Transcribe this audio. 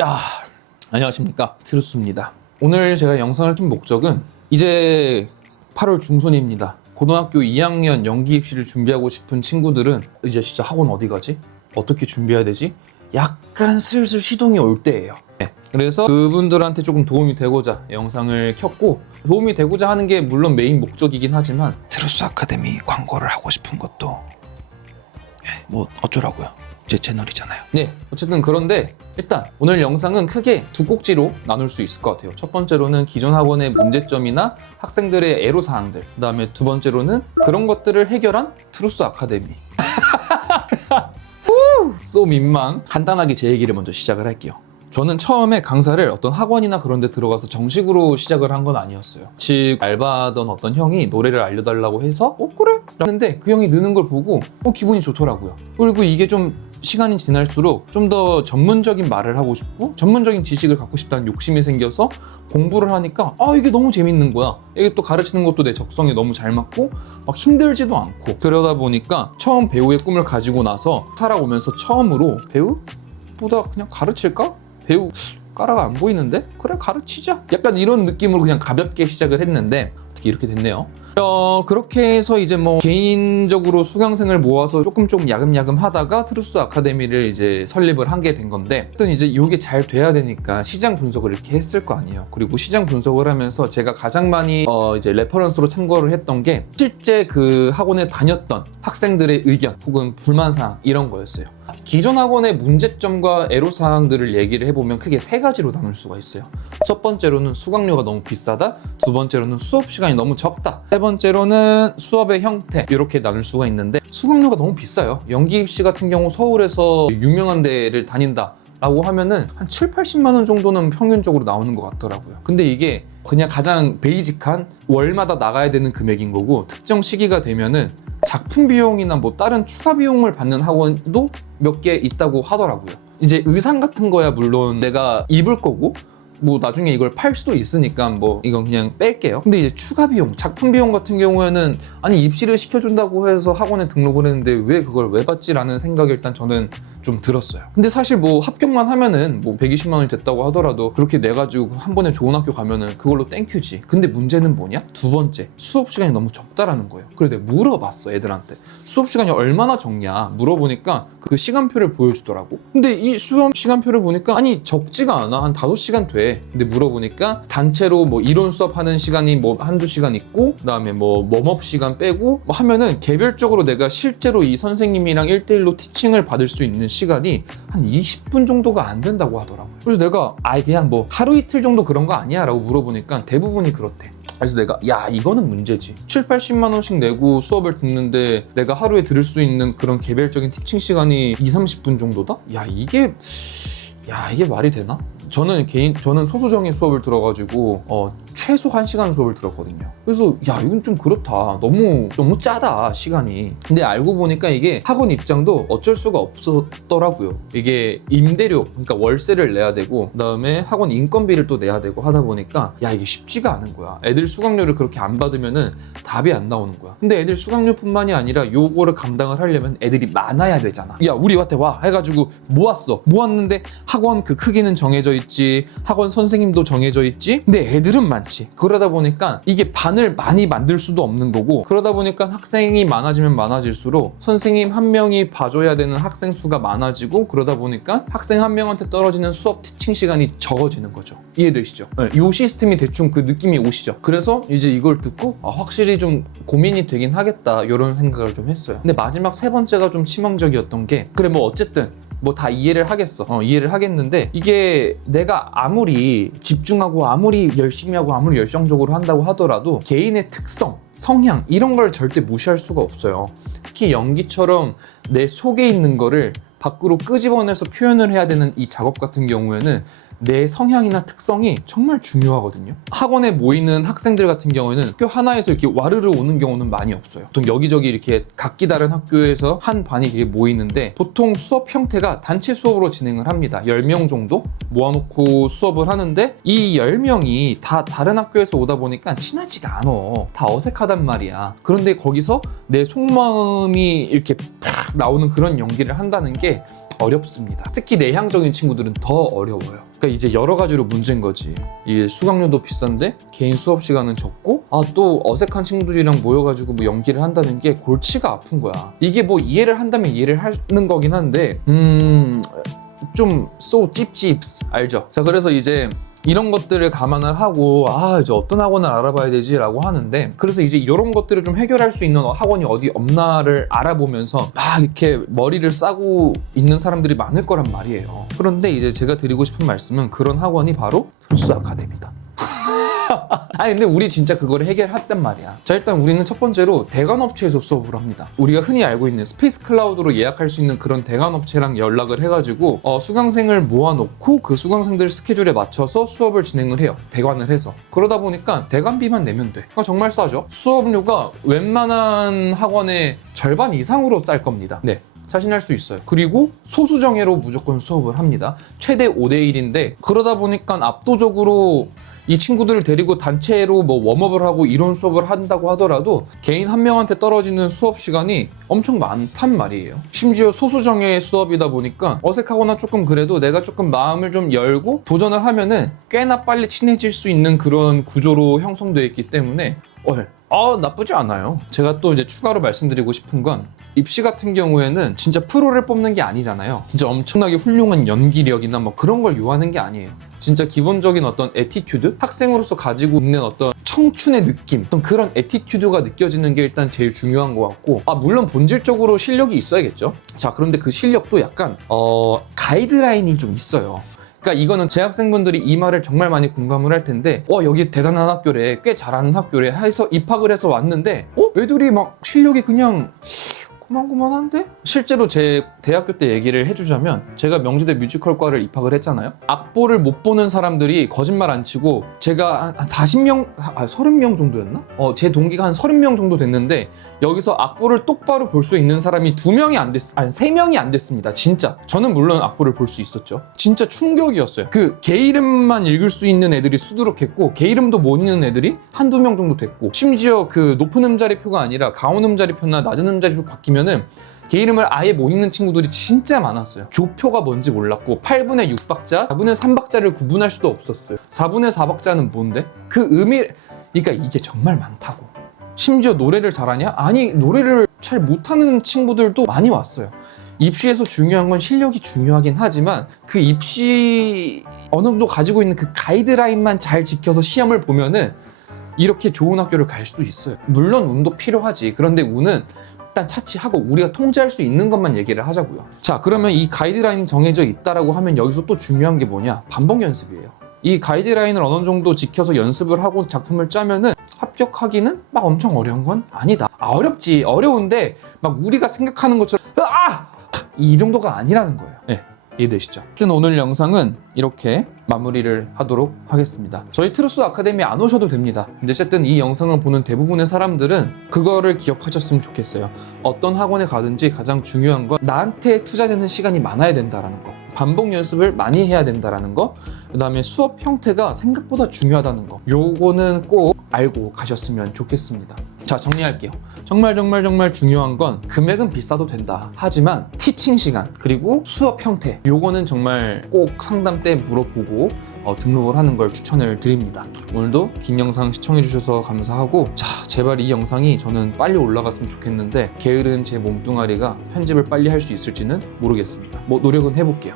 야, 안녕하십니까, 트루스입니다. 오늘 제가 영상을 킨 목적은 이제 8월 중순입니다. 고등학교 2학년 연기 입시를 준비하고 싶은 친구들은 이제 진짜 학원 어디 가지? 어떻게 준비해야 되지? 약간 슬슬 시동이 올 때예요. 네. 그래서 그분들한테 조금 도움이 되고자 영상을 켰고, 도움이 되고자 하는 게 물론 메인 목적이긴 하지만 트루스 아카데미 광고를 하고 싶은 것도 뭐 어쩌라고요. 제 채널이잖아요. 네, 어쨌든 그런데 일단 오늘 영상은 크게 두 꼭지로 나눌 수 있을 것 같아요. 첫 번째로는 기존 학원의 문제점이나 학생들의 애로사항들, 그 다음에 두 번째로는 그런 것들을 해결한 트루스 아카데미. 쏘 민망. 간단하게 제 얘기를 먼저 시작을 할게요. 저는 처음에 강사를 어떤 학원이나 그런 데 들어가서 정식으로 시작을 한 건 아니었어요. 즉 알바하던 어떤 형이 노래를 알려달라고 해서 그래? 라는데 그 형이 느는 걸 보고 기분이 좋더라고요. 그리고 이게 좀 시간이 지날수록 좀 더 전문적인 말을 하고 싶고 전문적인 지식을 갖고 싶다는 욕심이 생겨서 공부를 하니까 이게 너무 재밌는 거야. 이게 또 가르치는 것도 내 적성에 너무 잘 맞고 막 힘들지도 않고, 그러다 보니까 처음 배우의 꿈을 가지고 나서 살아오면서 처음으로 배우보다 그냥 가르칠까? 배우 까라가 안 보이는데? 그래, 가르치자. 약간 이런 느낌으로 그냥 가볍게 시작을 했는데 어떻게 이렇게 됐네요. 그렇게 해서 이제 뭐 개인적으로 수강생을 모아서 조금 야금야금 하다가 트루스 아카데미를 이제 설립을 하게 된 건데, 어떤 이제 이게 잘 돼야 되니까 시장 분석을 이렇게 했을 거 아니에요. 그리고 시장 분석을 하면서 제가 가장 많이 이제 레퍼런스로 참고를 했던 게 실제 그 학원에 다녔던 학생들의 의견 혹은 불만사항 이런 거였어요. 기존 학원의 문제점과 애로사항들을 얘기를 해보면 크게 세 가지로 나눌 수가 있어요. 첫 번째로는 수강료가 너무 비싸다, 두 번째로는 수업 시간이 너무 적다, 세 번째로는 수업의 형태, 이렇게 나눌 수가 있는데, 수강료가 너무 비싸요. 연기 입시 같은 경우 서울에서 유명한 데를 다닌다 라고 하면은 한 7, 80만 원 정도는 평균적으로 나오는 것 같더라고요. 근데 이게 그냥 가장 베이직한 월마다 나가야 되는 금액인 거고, 특정 시기가 되면은 작품 비용이나 뭐 다른 추가 비용을 받는 학원도 몇 개 있다고 하더라고요. 이제 의상 같은 거야 물론 내가 입을 거고 뭐 나중에 이걸 팔 수도 있으니까 뭐 이건 그냥 뺄게요. 근데 이제 추가 비용, 작품 비용 같은 경우에는 아니 입시를 시켜준다고 해서 학원에 등록을 했는데 왜 그걸 왜 받지? 라는 생각이 일단 저는 좀 들었어요. 근데 사실 뭐 합격만 하면은 뭐 120만 원이 됐다고 하더라도 그렇게 내가지고 한 번에 좋은 학교 가면은 그걸로 땡큐지. 근데 문제는 뭐냐? 두 번째, 수업 시간이 너무 적다라는 거예요. 그래서 내가 물어봤어, 애들한테. 수업 시간이 얼마나 적냐 물어보니까 그 시간표를 보여주더라고. 근데 이 수업 시간표를 보니까 아니 적지가 않아. 한 5시간 돼. 근데 물어보니까 단체로 뭐 이론 수업하는 시간이 뭐 한두 시간 있고, 그 다음에 뭐 웜업 시간 빼고 뭐 하면은 개별적으로 내가 실제로 이 선생님이랑 1대1로 티칭을 받을 수 있는 시간이 한 20분 정도가 안 된다고 하더라고요. 그래서 내가 그냥 뭐 하루 이틀 정도 그런 거 아니야? 라고 물어보니까 대부분이 그렇대. 그래서 내가 이거는 문제지. 7, 80만 원씩 내고 수업을 듣는데 내가 하루에 들을 수 있는 그런 개별적인 티칭 시간이 2, 30분 정도다? 이게 말이 되나? 저는 소수정예 수업을 들어가지고 최소 1시간 수업을 들었거든요. 그래서 이건 좀 그렇다. 너무 짜다 시간이. 근데 알고 보니까 이게 학원 입장도 어쩔 수가 없었더라고요. 이게 임대료, 그러니까 월세를 내야 되고, 그다음에 학원 인건비를 또 내야 되고 하다 보니까 이게 쉽지가 않은 거야. 애들 수강료를 그렇게 안 받으면은 답이 안 나오는 거야. 근데 애들 수강료뿐만이 아니라 요거를 감당을 하려면 애들이 많아야 되잖아. 우리 곁에 와 해가지고 모았는데 학원 그 크기는 정해져 있지, 학원 선생님도 정해져 있지, 근데 애들은 많지. 그러다 보니까 이게 반을 많이 만들 수도 없는 거고, 그러다 보니까 학생이 많아지면 많아질수록 선생님 한 명이 봐줘야 되는 학생 수가 많아지고, 그러다 보니까 학생 한 명한테 떨어지는 수업 티칭 시간이 적어지는 거죠. 이해되시죠? 이 시스템이 대충 그 느낌이 오시죠? 그래서 이제 이걸 듣고 확실히 좀 고민이 되긴 하겠다 이런 생각을 좀 했어요. 근데 마지막 세 번째가 좀 치명적이었던 게, 그래 뭐 어쨌든 뭐 다 이해를 하겠어. 이해를 하겠는데, 이게 내가 아무리 집중하고 아무리 열심히 하고 아무리 열정적으로 한다고 하더라도 개인의 특성, 성향 이런 걸 절대 무시할 수가 없어요. 특히 연기처럼 내 속에 있는 거를 밖으로 끄집어내서 표현을 해야 되는 이 작업 같은 경우에는 내 성향이나 특성이 정말 중요하거든요. 학원에 모이는 학생들 같은 경우에는 학교 하나에서 이렇게 와르르 오는 경우는 많이 없어요. 보통 여기저기 이렇게 각기 다른 학교에서 한 반이 이렇게 모이는데, 보통 수업 형태가 단체 수업으로 진행을 합니다. 10명 정도 모아놓고 수업을 하는데, 이 10명이 다 다른 학교에서 오다 보니까 친하지가 않아. 다 어색하단 말이야. 그런데 거기서 내 속마음이 이렇게 탁 나오는 그런 연기를 한다는 게 어렵습니다. 특히 내향적인 친구들은 더 어려워요. 그러니까 이제 여러 가지로 문제인 거지. 이 수강료도 비싼데 개인 수업 시간은 적고 또 어색한 친구들이랑 모여가지고 뭐 연기를 한다는 게 골치가 아픈 거야. 이게 뭐 이해를 한다면 이해를 하는 거긴 한데 좀 so 찝찝스 알죠? 자, 그래서 이제 이런 것들을 감안을 하고 이제 어떤 학원을 알아봐야 되지 라고 하는데, 그래서 이제 이런 것들을 좀 해결할 수 있는 학원이 어디 없나를 알아보면서 막 이렇게 머리를 싸고 있는 사람들이 많을 거란 말이에요. 그런데 이제 제가 드리고 싶은 말씀은 그런 학원이 바로 트루스 아카데미다. 근데 우리 진짜 그거를 해결했단 말이야. 자, 일단 우리는 첫 번째로 대관업체에서 수업을 합니다. 우리가 흔히 알고 있는 스페이스 클라우드로 예약할 수 있는 그런 대관업체랑 연락을 해가지고 수강생을 모아놓고 그 수강생들 스케줄에 맞춰서 수업을 진행을 해요. 대관을 해서. 그러다 보니까 대관비만 내면 돼. 그러니까 정말 싸죠. 수업료가 웬만한 학원의 절반 이상으로 쌀 겁니다. 네, 자신할 수 있어요. 그리고 소수정예로 무조건 수업을 합니다. 최대 5대1인데 그러다 보니까 압도적으로 이 친구들을 데리고 단체로 뭐 웜업을 하고 이론 수업을 한다고 하더라도 개인 한 명한테 떨어지는 수업 시간이 엄청 많단 말이에요. 심지어 소수정예의 수업이다 보니까 어색하거나 조금 그래도 내가 조금 마음을 좀 열고 도전을 하면은 꽤나 빨리 친해질 수 있는 그런 구조로 형성되어 있기 때문에 나쁘지 않아요. 제가 또 이제 추가로 말씀드리고 싶은 건 입시 같은 경우에는 진짜 프로를 뽑는 게 아니잖아요. 진짜 엄청나게 훌륭한 연기력이나 뭐 그런 걸 요하는 게 아니에요. 진짜 기본적인 어떤 애티튜드? 학생으로서 가지고 있는 어떤 청춘의 느낌, 어떤 그런 애티튜드가 느껴지는 게 일단 제일 중요한 것 같고, 물론 본질적으로 실력이 있어야겠죠. 자, 그런데 그 실력도 약간 가이드라인이 좀 있어요. 그러니까 이거는 재학생분들이 이 말을 정말 많이 공감을 할 텐데 여기 대단한 학교래, 꽤 잘하는 학교래 해서 입학을 해서 왔는데 애들이 막 실력이 그냥 고만고만한데? 실제로 제 대학교 때 얘기를 해주자면 제가 명지대 뮤지컬과를 입학을 했잖아요. 악보를 못 보는 사람들이 거짓말 안 치고 제가 한 40명, 30명 정도였나? 제 동기가 한 30명 정도 됐는데 여기서 악보를 똑바로 볼 수 있는 사람이 2명이 안 됐, 3명이 안 됐습니다. 진짜. 저는 물론 악보를 볼 수 있었죠. 진짜 충격이었어요. 그 개 이름만 읽을 수 있는 애들이 수두룩했고 개 이름도 못 읽는 애들이 한두 명 정도 됐고, 심지어 그 높은 음자리표가 아니라 가운 음자리표나 낮은 음자리표 바뀌면은 개 이름을 아예 못 읽는 친구들이 진짜 많았어요. 조표가 뭔지 몰랐고 8분의 6박자, 4분의 3박자를 구분할 수도 없었어요. 4분의 4박자는 뭔데? 그 그러니까 이게 정말 많다고. 심지어 노래를 잘하냐? 아니, 노래를 잘 못하는 친구들도 많이 왔어요. 입시에서 중요한 건 실력이 중요하긴 하지만 그 입시 어느 정도 가지고 있는 그 가이드라인만 잘 지켜서 시험을 보면은 이렇게 좋은 학교를 갈 수도 있어요. 물론 운도 필요하지. 그런데 운은 일단 차치하고 우리가 통제할 수 있는 것만 얘기를 하자고요. 자, 그러면 이 가이드라인이 정해져 있다라고 하면 여기서 또 중요한 게 뭐냐? 반복 연습이에요. 이 가이드라인을 어느 정도 지켜서 연습을 하고 작품을 짜면은 합격하기는 막 엄청 어려운 건 아니다. 어렵지. 어려운데 막 우리가 생각하는 것처럼 이 정도가 아니라는 거예요. 네, 이해되시죠? 어쨌든 오늘 영상은 이렇게 마무리를 하도록 하겠습니다. 저희 트루스 아카데미 안 오셔도 됩니다. 근데 어쨌든 이 영상을 보는 대부분의 사람들은 그거를 기억하셨으면 좋겠어요. 어떤 학원에 가든지 가장 중요한 건 나한테 투자되는 시간이 많아야 된다는 거, 반복 연습을 많이 해야 된다는 거, 그 다음에 수업 형태가 생각보다 중요하다는 거, 요거는 꼭 알고 가셨으면 좋겠습니다. 자, 정리할게요. 정말 중요한 건 금액은 비싸도 된다. 하지만 티칭 시간 그리고 수업 형태, 요거는 정말 꼭 상담 때 물어보고 등록을 하는 걸 추천을 드립니다. 오늘도 긴 영상 시청해주셔서 감사하고, 자, 제발 이 영상이 저는 빨리 올라갔으면 좋겠는데 게으른 제 몸뚱아리가 편집을 빨리 할 수 있을지는 모르겠습니다. 뭐 노력은 해볼게요.